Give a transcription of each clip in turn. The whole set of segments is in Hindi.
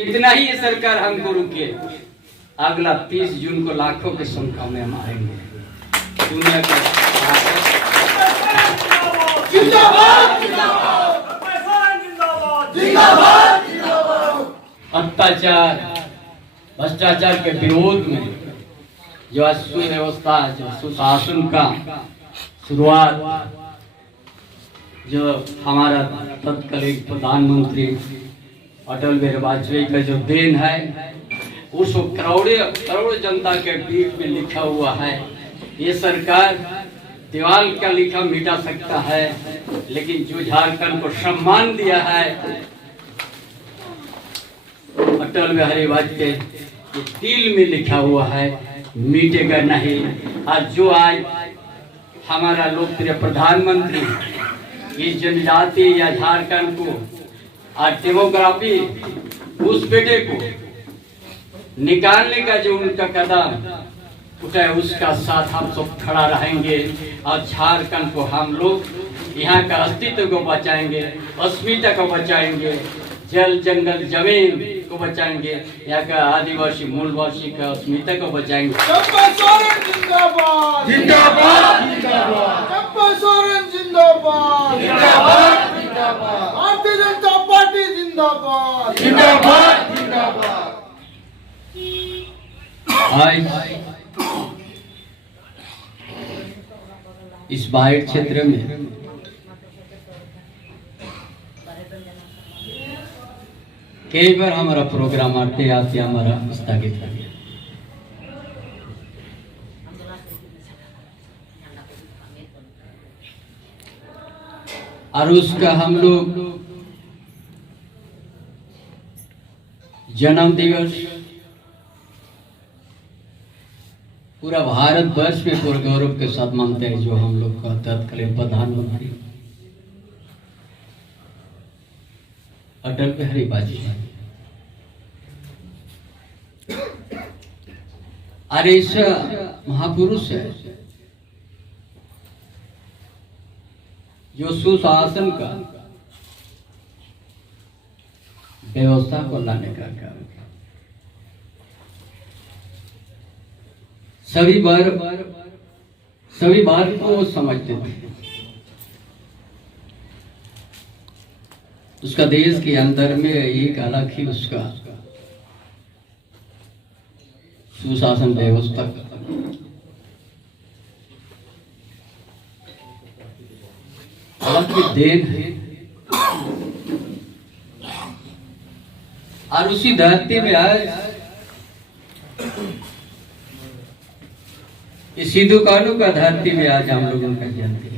कितना ही ये सरकार हमको रुके, अगला 30 जून को लाखों की संख्या में हम आएंगे। दुनिया का अत्याचार भ्रष्टाचार के विरोध में जो सुव्यवस्था, जो सुशासन का शुरुआत जो हमारा तत्कालीन प्रधानमंत्री अटल बिहारी वाजपेयी का जो देन है, उस करोड़ों जनता के बीच में लिखा हुआ है। ये सरकार दीवार का लिखा मिटा सकता है, लेकिन जो झारखंड को सम्मान दिया है अटल बिहारी वाजपेयी, ये दिल में लिखा हुआ है, मिटेगा नहीं। आज जो आज हमारा लोकप्रिय प्रधानमंत्री इस जनजाति या झारखंड को आज डेमोग्राफी उस बेटे को निकालने का जो उनका कदम उठाए, उसका साथ हम सब खड़ा रहेंगे और झारखंड को हम लोग यहाँ का अस्तित्व को बचाएंगे, अस्मिता को बचाएंगे, जल जंगल जमीन को बचाएंगे, यहाँ का आदिवासी मूलवासी का अस्मिता को बचाएंगे। जिंदाबाद जिंदाबाद जिंदाबाद जिंदाबाद, भारतीय जनता पार्टी जिंदाबाद जिंदाबाद जिंदाबाद। आज इस बाढ़ क्षेत्र में कई बार हमारा प्रोग्राम आते आते हमारा स्थगित हो गया। और उसका हम लोग जन्म दिवस पूरा भारत वर्ष में पूरे गौरव के साथ मानते हैं, जो हम लोग का तत्कालीन प्रधानमंत्री अटल बिहारी वाजपेयी। अरे इस महापुरुष है जो सुशासन का व्यवस्था को लाने का काम किया। सभी बात को वो समझते थे। उसका देश के अंदर में एक अलग ही उसका सुशासन व्यवस्था अलग की देन है। और उसी धरती में आज इस सिद्धू कानू का धरती में आज हम लोगों का जन्म है।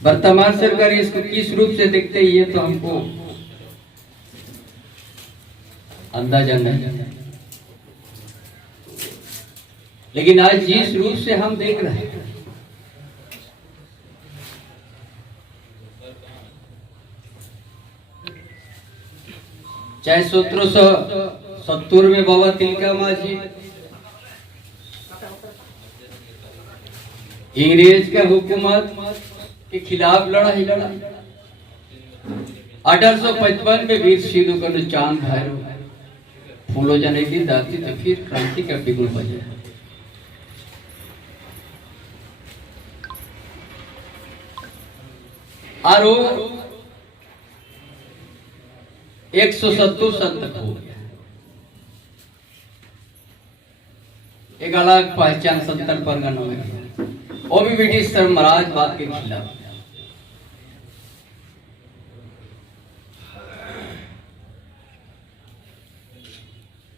वर्तमान सरकार इसको किस रूप से देखते हैं ये तो हमको अंदाजा नहीं, लेकिन आज जिस रूप से हम देख रहे हैं, चाहे 1770 में बाबा तिलका मांझी अंग्रेज का हुकूमत के खिलाफ लड़ाई लड़ा, 1855 में वीर सिद्धू कानू चांद भैरव फूलो जाने की दाती, तो फिर क्रांति का बिगुल बजा। और वो 170 साल तक हो गया। एक अलग पहचान 70 परगनों में, वो भी ब्रिटिश साम्राज्यवाद के खिलाफ।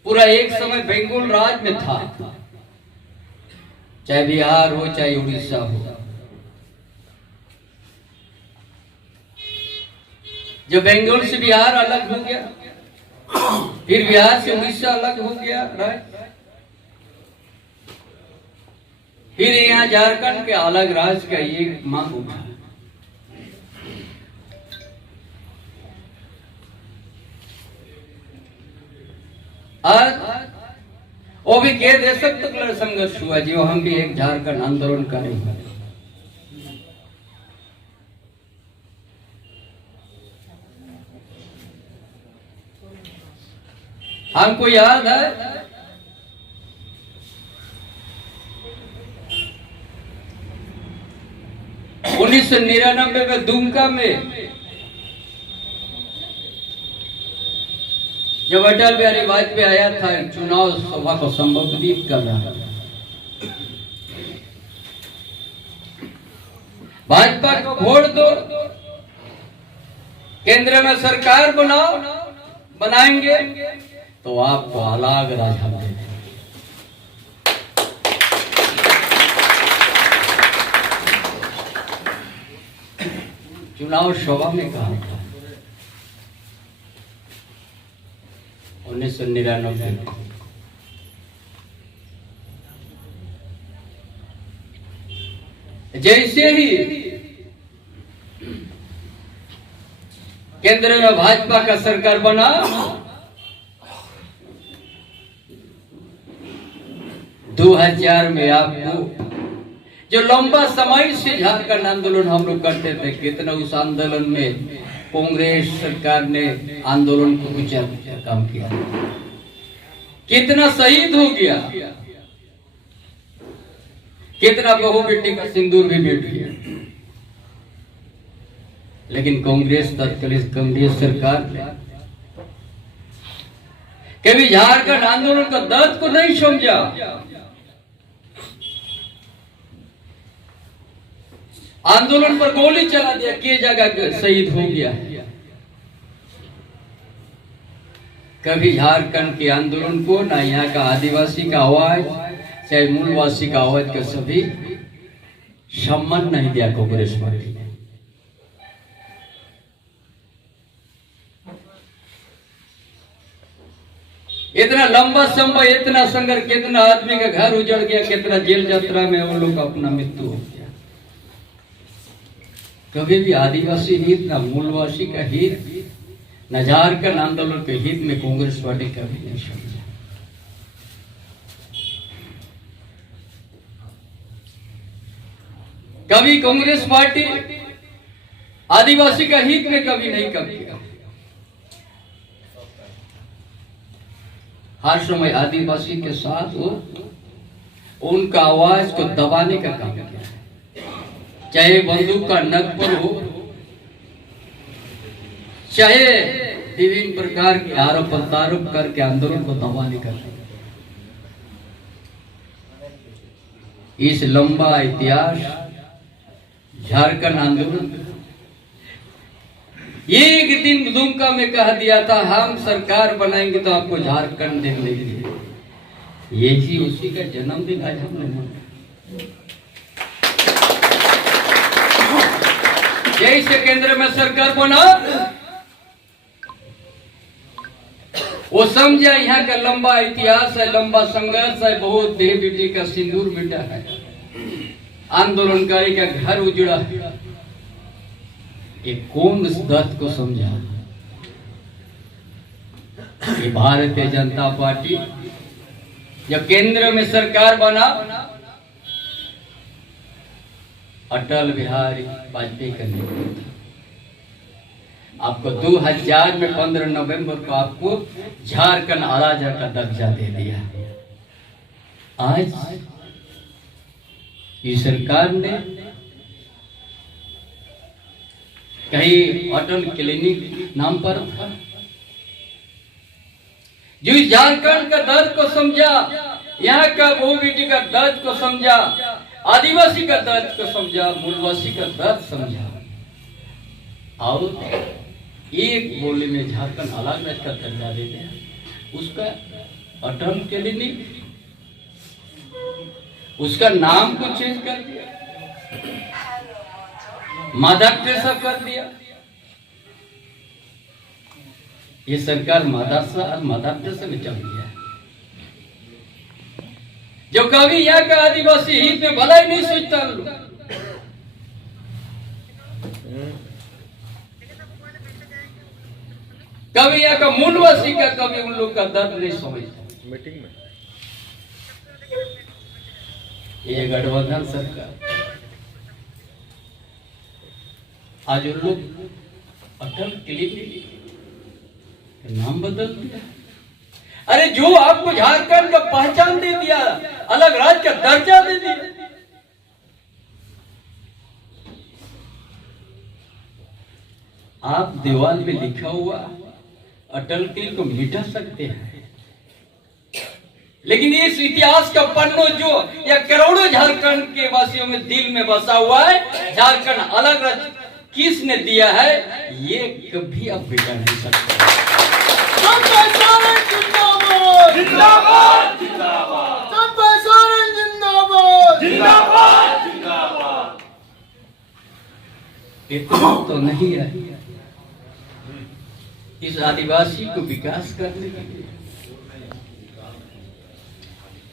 पूरा एक समय बंगाल राज में था, चाहे बिहार हो चाहे उड़ीसा हो। जब बंगाल से बिहार अलग हो गया, फिर बिहार से उड़ीसा अलग हो गया राज, फिर यहाँ झारखंड के अलग राज्य का ये मांग उठा। आज वो भी कह दे सकते संघर्ष हुआ, जो हम भी एक झारखंड आंदोलन करेंगे। हमको याद है 1999 में दुमका में जब अटल बिहारी वाजपेयी आया था, चुनाव सभा को संबोधित कर रहा था। भाजपा को वोट दो, केंद्र में सरकार बनाएंगे तो आपको अलग राज हम देंगे। चुनाव सभा में कहा था 1999 में। जैसे ही केंद्र में भाजपा का सरकार बना, दो 2000 में आपको जो लंबा समय से झारखंड आंदोलन हम लोग करते थे, कितना उस आंदोलन में कांग्रेस सरकार ने आंदोलन को कुचल काम किया, कितना शहीद हो गया, कितना बहू बेटी का सिंदूर भी बैठ गया। लेकिन कांग्रेस सरकार ने कभी झारखंड आंदोलन का दर्द को नहीं समझा। आंदोलन पर गोली चला दिया, के जगह शहीद हो गया। कभी झारखंड के आंदोलन को, ना यहाँ का आदिवासी का आवाज, चाहे मूलवासी का आवाज का सभी सम्मान नहीं दिया कांग्रेस पार्टी ने। इतना लंबा समय, इतना संघर्ष, कितना आदमी का घर उजड़ गया, कितना जेल यात्रा में उन लोग का अपना मृत्यु हो गया। कभी भी आदिवासी हित, ना मूलवासी का हित, न झारखंड आंदोलन के हित में कांग्रेस पार्टी कभी नहीं समझा। कभी कांग्रेस पार्टी आदिवासी का हित में कभी नहीं काम किया। हर समय आदिवासी के साथ वो उनका आवाज को दबाने का काम किया, चाहे बंदूक का नग पर हो, चाहे विभिन्न प्रकार के आरोप प्रत्यारोप करके आंदोलन को दबाने का। इस लंबा इतिहास झारखंड आंदोलन, एक दिन दुमका में कह दिया था हम सरकार बनाएंगे तो आपको झारखंड दे देंगे। ये जी उसी का जन्मदिन आज हमने मनाया। जैसे केंद्र में सरकार बना, वो समझा यहाँ का लंबा इतिहास है, लंबा संघर्ष है, बहुत देह बेटी का सिंदूर मिटा है, आंदोलनकारी का घर उजड़ा। ये कौन इस दर्द को समझा? ये भारतीय जनता पार्टी जब केंद्र में सरकार बना, अटल बिहारी वाजपेयी का नेतृत्व, आपको 2000 में 15 नवंबर को आपको झारखंड राज्य का दर्जा दे दिया। आज ये सरकार ने कहीं अटल क्लिनिक नाम पर था, जो झारखंड का दर्द को समझा, यहाँ का बेटी का दर्द को समझा, आदिवासी का दर्द को समझा, मूलवासी का दर्द समझा, और एक बोले में झारखंड अलग राज्य का दर्जा दे दिया। उसका अटल क्लिनिक, उसका नाम को चेंज कर दिया, मदर टेरेसा कर दिया। ये सरकार मदर टेरेसा में चल गया, जो कभी यहाँ का आदिवासी हित में भला ही नहीं सोचता। कभी यहाँ का मूलवासी का, कभी उन लोग का दर्द नहीं समझता। मीटिंग में ये गठबंधन सरकार, आज उन लोग अटल क्लिनिक नाम बदल दिया। अरे जो आपको झारखंड का पहचान दे दिया, अलग राज्य का दर्जा दे दिया, आप दीवार में लिखा हुआ अटल के को मिटा सकते हैं, लेकिन इस इतिहास का पन्नों जो या करोड़ों झारखंड के वासियों में दिल में बसा हुआ है, झारखंड अलग राज्य किसने दिया है, ये कभी आप मिटा नहीं सकते। जिंदाबाद जिंदाबाद जिंदाबाद जिंदाबाद। इतना तो नहीं है इस आदिवासी को विकास करने के लिए।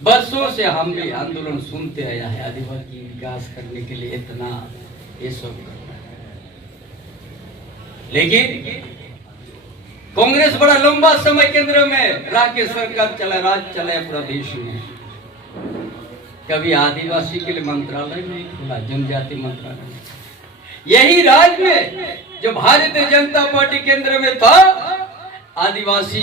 बरसों से हम भी आंदोलन सुनते आया है, आदिवासी विकास करने के लिए इतना ये सब करना है, लेकिन कांग्रेस बड़ा लंबा समय केंद्र में रह के सरकार चला, राज चला पूरा देश में। कभी आदिवासी के लिए मंत्रालय नहीं खुला, जनजाति मंत्रालय। यही राज्य में जो भारतीय जनता पार्टी केंद्र में था, आदिवासी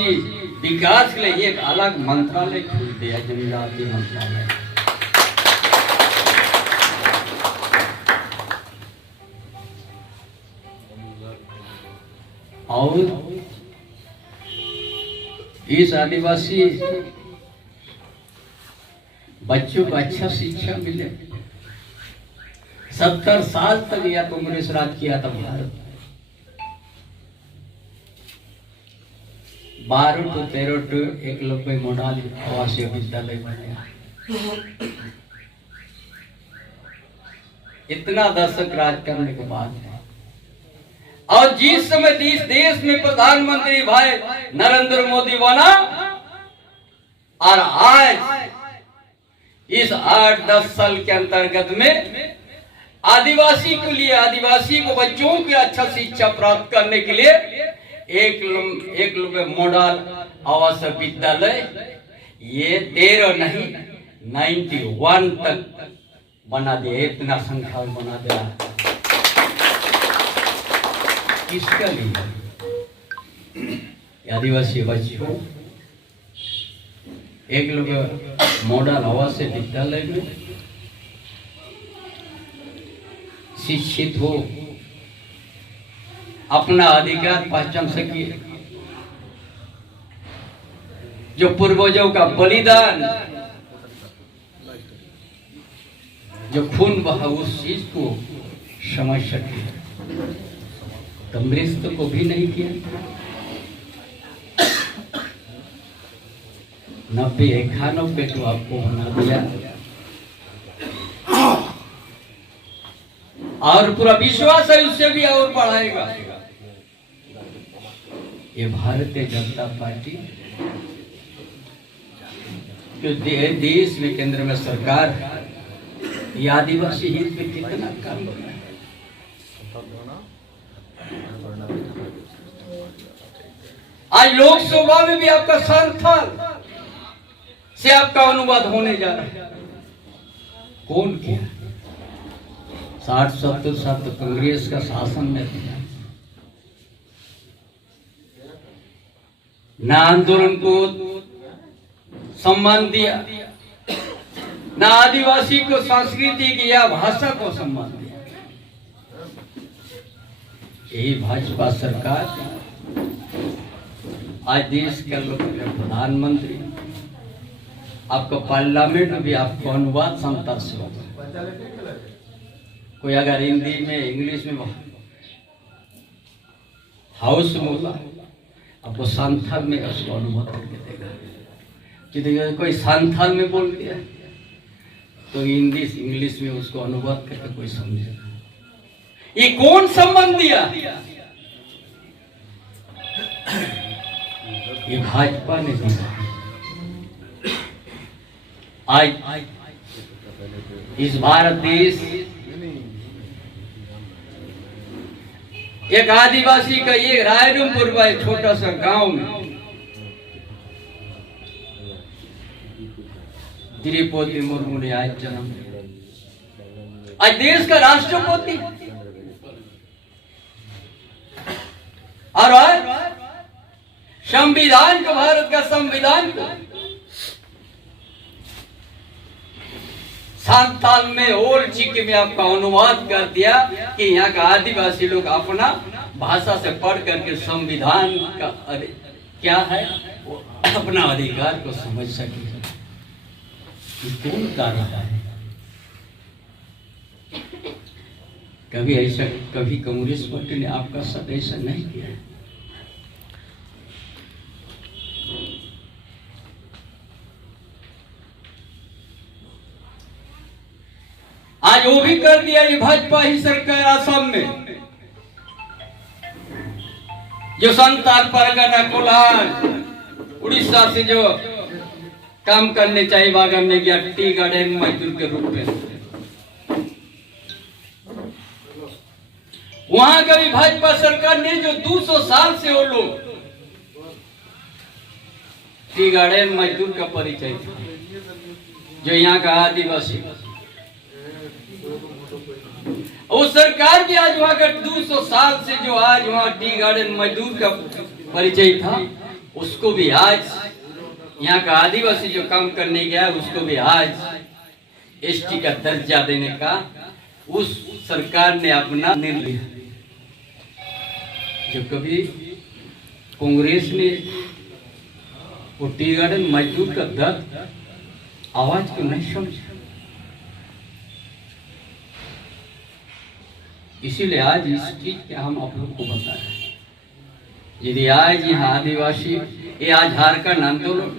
विकास के लिए एक अलग मंत्रालय खोल दिया, जनजाति मंत्रालय। और इस आदिवासी बच्चों को अच्छा शिक्षा मिले। 70 साल तक यह कांग्रेस राज किया था Bharat. 12 to 13 to Eklavya model आवासीय विद्यालय बने। इतना दशक राज करने के बाद है, और जिस समय इस देश में प्रधानमंत्री भाई नरेंद्र मोदी बना, और आज इस 8-10 साल के अंतर्गत में आदिवासी के लिए, आदिवासी को बच्चों की अच्छा शिक्षा प्राप्त करने के लिए एक मॉडल आवासीय विद्यालय, ये 13 नहीं 91 तक बना दिया। इतना संख्या बना दिया। किसका लिए? आदिवासी बच्चों एक लोग मॉडल आवासीय विद्यालय में शिक्षित हो, अपना अधिकार पहचान सकिए। जो पूर्वजों का बलिदान, जो खून बहा, उस चीज को समझ सके। कांग्रेस तो को भी नहीं किया। 90-91 तो आपको बना दिया, और पूरा विश्वास है उससे भी और बढ़ाएगा। ये भारतीय जनता पार्टी जो देश में केंद्र में सरकार, ये आदिवासी हित में कितना काम कर रहा है। आज लोकसभा में भी आपका संथाल से आपका अनुवाद होने जा रहा है। कौन किया? 60-70 साल तो कांग्रेस का शासन में था। ना आंदोलन को सम्मान दिया, ना आदिवासी को सांस्कृतिक या भाषा को सम्मान दिया। यही भाजपा सरकार आज देश का लोकप्रिय प्रधानमंत्री, आपका पार्लियामेंट में भी आपको अनुवाद क्षमता से होगा। कोई अगर हिंदी में, इंग्लिश में हाउस में बोला, आपको संथाल में उसको अनुवाद करके देगा। कि कोई संथाल में बोल दिया तो हिंदी इंग्लिश में उसको अनुवाद करके कोई समझेगा। ये कौन संबंध दिया? ये भाजपा ने दिया। आज इस भारत देश एक आदिवासी का, ये रायरंगपुर का एक छोटा सा गांव में द्रौपदी मुर्मू ने आज जन्म लिया। आज देश का राष्ट्रपति, और आज संविधान को, भारत का संविधान को संताल में और चिक में आपका अनुवाद कर दिया कि यहाँ का आदिवासी लोग अपना भाषा से पढ़ करके संविधान का क्या है वो अपना अधिकार को समझ सके। कौन कर रहा है? कभी ऐसा, कभी कांग्रेस पार्टी ने आपका साथ ऐसा नहीं किया। आज वो भी कर दिया ये भाजपा ही सरकार असम में, जो संताल परगना कोलार उड़ीसा से जो काम करने चाहिए बागान में गया, टी गार्डन मजदूर के रूप में, वहां का भी भाजपा सरकार ने जो 200 साल से वो लोग टी गार्डन मजदूर का परिचय था, जो यहाँ का आदिवासी, वो सरकार भी आज वहां का 200 साल से जो आज वहां टी गार्डन मजदूर का परिचय था, उसको भी आज यहाँ का आदिवासी जो काम करने गया उसको भी आज एसटी का दर्जा देने का उस सरकार ने अपना निर्णय लिया। जो कभी कांग्रेस ने वो टी गार्डन मजदूर का दर्द आवाज को नहीं समझा, इसीलिए आज इस चीज के हम आप लोग को बता रहे हैं। यदि आज यहाँ आदिवासी ये आज झारखंड आंदोलन,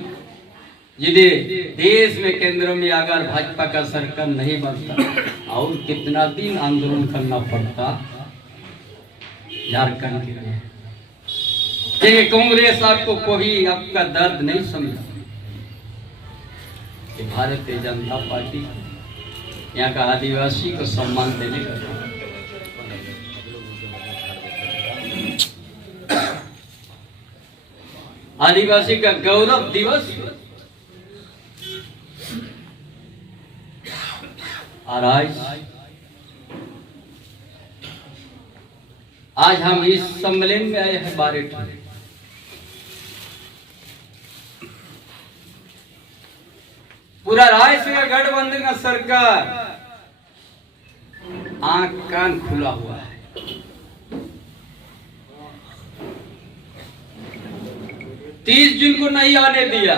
यदि देश में केंद्र में अगर भाजपा का सरकार नहीं बनता और कितना दिन आंदोलन करना पड़ता झारखंड के लिए। देखिए कांग्रेस आपको कभी आपका दर्द नहीं समझा। कि भारतीय जनता पार्टी यहाँ का आदिवासी को सम्मान देने का, आदिवासी का गौरव दिवस, और आज हम इस सम्मेलन में आए हैं 12 पूरा राष्ट्र का गठबंधन का सरकार आंख कान खुला हुआ है। तीस जून को नहीं आने दिया,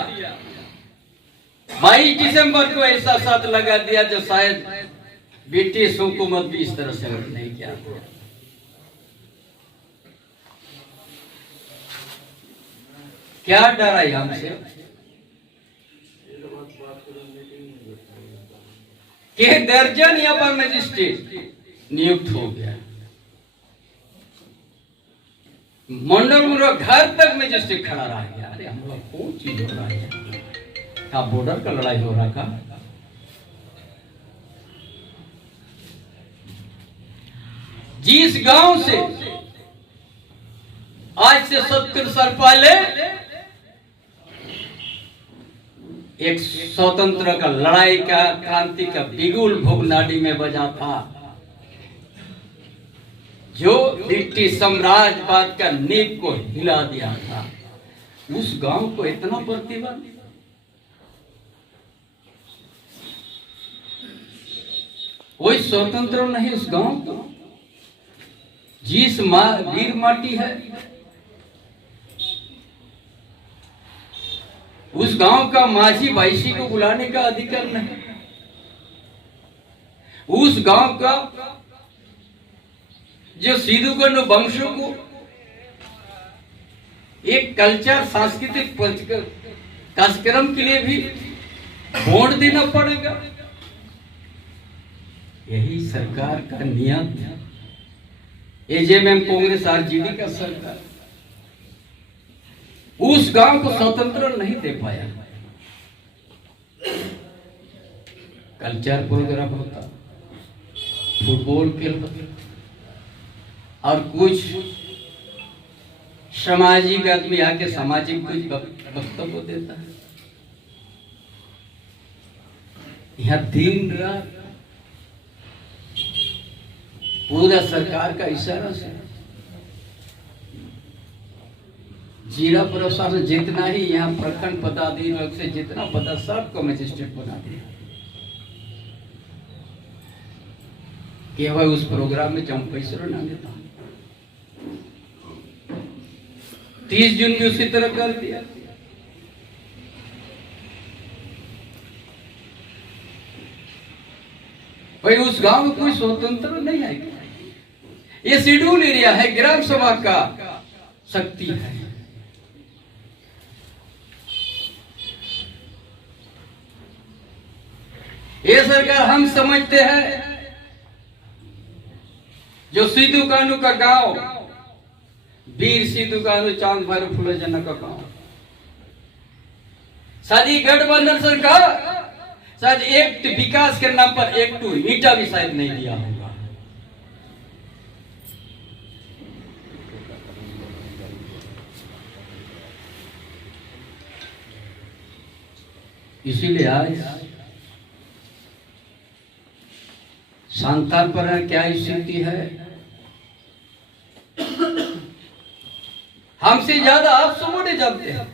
22 दिसंबर को ऐसा साथ लगा दिया जो शायद ब्रिटिश हुकूमत भी इस तरह से नहीं किया। क्या डरा है हमसे कि दर्जन यहाँ पर मजिस्ट्रेट नियुक्त हो गया, मंडल मुरा घर तक मजिस्ट्रेट खड़ा रह गया। अरे हम लोग कौन चीज हो रहा है? क्या बॉर्डर का लड़ाई हो रहा था? जिस गांव से आज से 70 साल पहले एक स्वतंत्र का लड़ाई का क्रांति का बिगुल भोगनाडी में बजा था, जो ब्रिटिश साम्राज्यवाद का नींव को हिला दिया था, उस गांव को इतना प्रतिबंध। कोई स्वतंत्र नहीं उस गांव को, जिस वीर माटी है उस गांव का माझी वैशी को बुलाने का अधिकार नहीं, उस गांव का जो सिद्धू वंशों को एक कल्चर सांस्कृतिक कार्यक्रम के लिए भी वोट देना पड़ेगा। यही सरकार का नियत है। एजेएमएम कांग्रेस आरजेडी का सरकार उस गांव को स्वतंत्र नहीं दे पाया। कल्चर प्रोग्राम होता, फुटबॉल खेल होता, और कुछ सामाजिक आदमी आके सामाजिक कुछ वक्तव्य देता है। यह दिन रात पूरा सरकार का इशारा से जिला प्रशासन जितना ही यहाँ प्रखंड पदाधिकारी से जितना पता सबको मजिस्ट्रेट बना दिया केवल उस प्रोग्राम में जम पैसे ना देता। 30 जून भी उसी तरह कर दिया। भाई उस गांव में कोई स्वतंत्र नहीं है। ये शेड्यूल एरिया है, ग्राम सभा का शक्ति है। ये सरकार हम समझते हैं जो सिद्धू कानू का गांव, वीर सिद्धू कानू चांद भैरव फुले जना का गांव, शादी गठबंधन सरकार शायद एक विकास के नाम पर एक टू ईंटा भी शायद नहीं दिया होगा। इसीलिए आज संतान पर क्या स्थिति है, हमसे ज्यादा आप सब ने जानते हैं।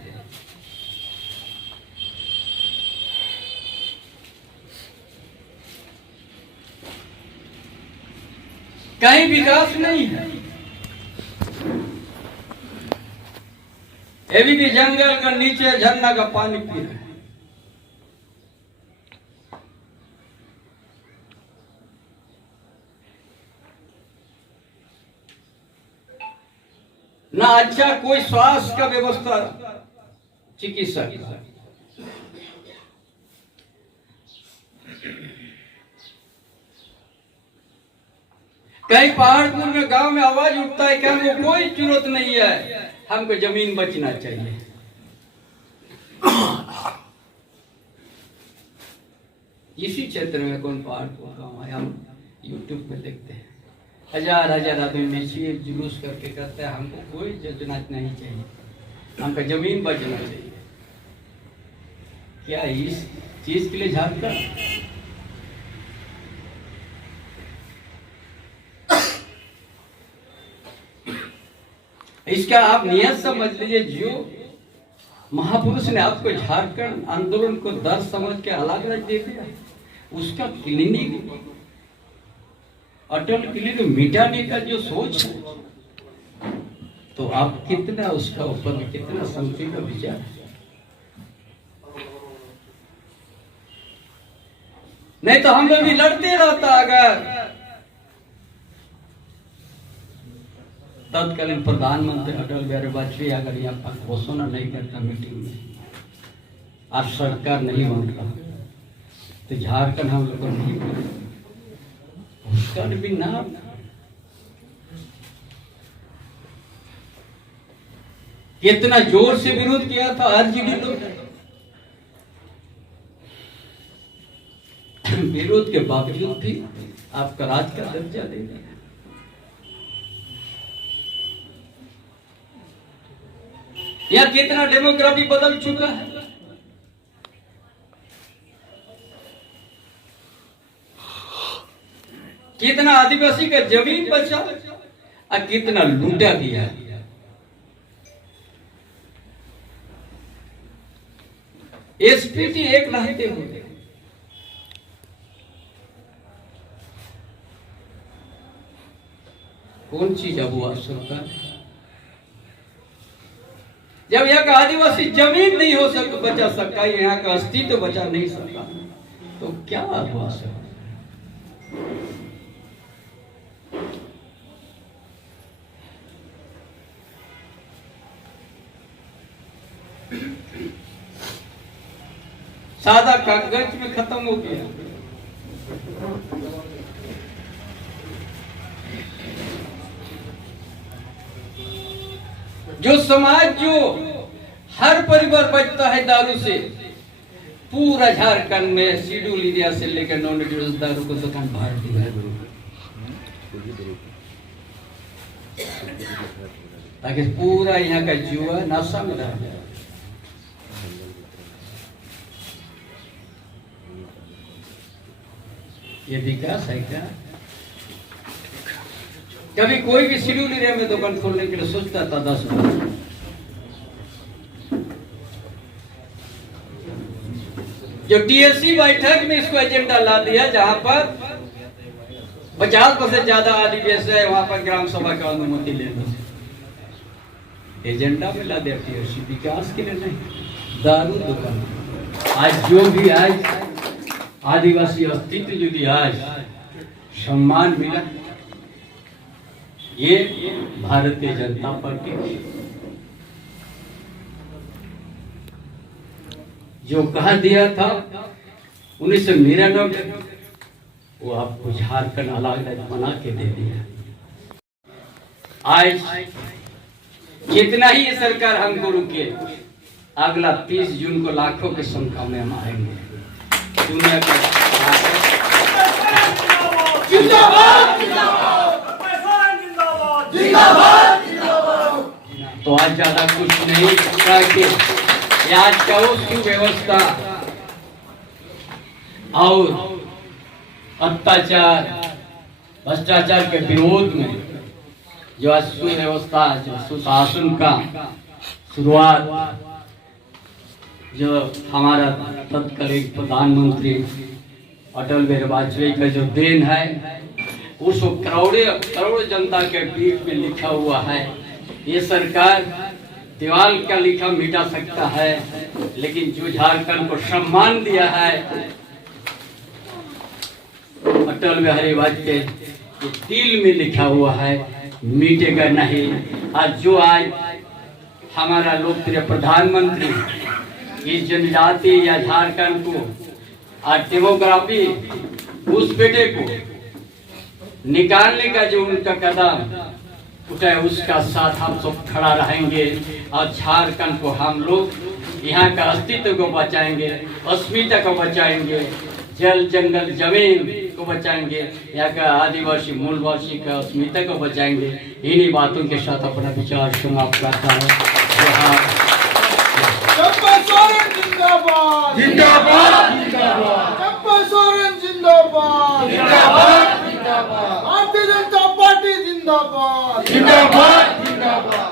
कहीं विकास नहीं है। अभी भी जंगल का नीचे झरना का पानी पी रहे हैं। ना अच्छा कोई स्वास्थ्य का व्यवस्था, चिकित्सा कई पहाड़पुर में गांव में आवाज उठता है कि हमको कोई जरूरत नहीं है, हमको जमीन बचना चाहिए। इसी क्षेत्र में कौन पहाड़पुर गांव है, हम यूट्यूब पे देखते हैं, हजार हजार आदमी मिलकर जुलूस करके कहते हैं हमको कोई योजना नहीं चाहिए, हमको जमीन बचना चाहिए। क्या इस चीज के लिए झारखंड इसका आप नियत समझ लीजिए। जो महापुरुष ने आपको झारखंड आंदोलन को दर्द समझ के अलग अलग दे दिया, उसका क्लिनिक अटल क्लिनिक मिटाने का जो सोच है, तो आप कितना उसका ऊपर में कितना संकीर्ण का विचार है। नहीं तो हम लोग भी लड़ते रहता। अगर तत्कालीन प्रधानमंत्री अटल बिहारी वाजपेयी अगर यहाँ पर घोषणा नहीं करता मीटिंग में, आज सरकार नहीं बन रहा, तो झारखंड हम लोग को नहीं उसका भी नाम कितना जोर से विरोध किया था हर जगह। तो विरोध के बावजूद भी आपका राज का दर्जा दे दिया। यह कितना डेमोग्राफी बदल चुका है। कितना आदिवासी का जमीन बचा और कितना लूटा गया। एसपीटी एक नहाते होते, कौन चीज अब हुआ सरकार? जब यहाँ का आदिवासी जमीन नहीं हो सकता बचा सका, यहाँ का अस्तित्व बचा नहीं सका, तो क्या हुआ सर? सादा कागज में खत्म हो गया। जो समाज जो हर परिवार बचता है दारू से, पूरा झारखंड में शेड्यूल एरिया से लेकर नॉन शेड्यूल दारू को दुकान बाहर दिया है, ताकि पूरा यहाँ का जुआ नशा में रह जाए। ये विकास है क्या? कभी कोई भी शेड्यूल एरिया में दुकान खोलने के लिए सोचता था 10 बार, जो टीएससी बैठक में इसको एजेंडा ला दिया, जहां पर 50% ज्यादा आदिवासी है, वहां पर ग्राम सभा का अनुमति ले लो। एजेंडा में ला दिया टीएससी, विकास के लिए नहीं, दारू दुकान। आज जो भी आज आदिवासी अस्तित्व यदि आज सम्मान मिला, ये भारतीय जनता पार्टी जो कहा दिया था 1999 वो आपको झारखंड अलग बना के दे दिया। आज जितना ही ये सरकार हमको रुके, अगला 30 जून को लाखों की संख्या में हम आएंगे। दुनिया का तो आज ज्यादा कुछ नहीं कि आज का सुव्यवस्था और अत्याचार भ्रष्टाचार के विरोध में जो आज सुव्यवस्था, जो सुशासन का शुरुआत जो हमारा तत्कालीन प्रधानमंत्री अटल बिहारी वाजपेयी का जो देन है, उस करोड़ों जनता के बीच में लिखा हुआ है। ये सरकार दीवार का लिखा मिटा सकता है, लेकिन जो झारखंड को सम्मान दिया है अटल बिहारी वाजपेयी, ये दिल में लिखा हुआ है, मिटेगा नहीं। आज जो आज हमारा लोकप्रिय प्रधानमंत्री इस जनजाति या झारखंड को आज डेमोग्राफी उस बेटे को निकालने का जो उनका कदम उठाए, उसका साथ हम सब खड़ा रहेंगे और झारखंड को हम लोग यहाँ का अस्तित्व को बचाएंगे, अस्मिता को बचाएंगे, जल जंगल जमीन को बचाएंगे, यहाँ का आदिवासी मूलवासी का अस्मिता को बचाएंगे। इन्हीं बातों के साथ अपना विचार समाप्त करता है। जिंदाबाद जिंदाबाद।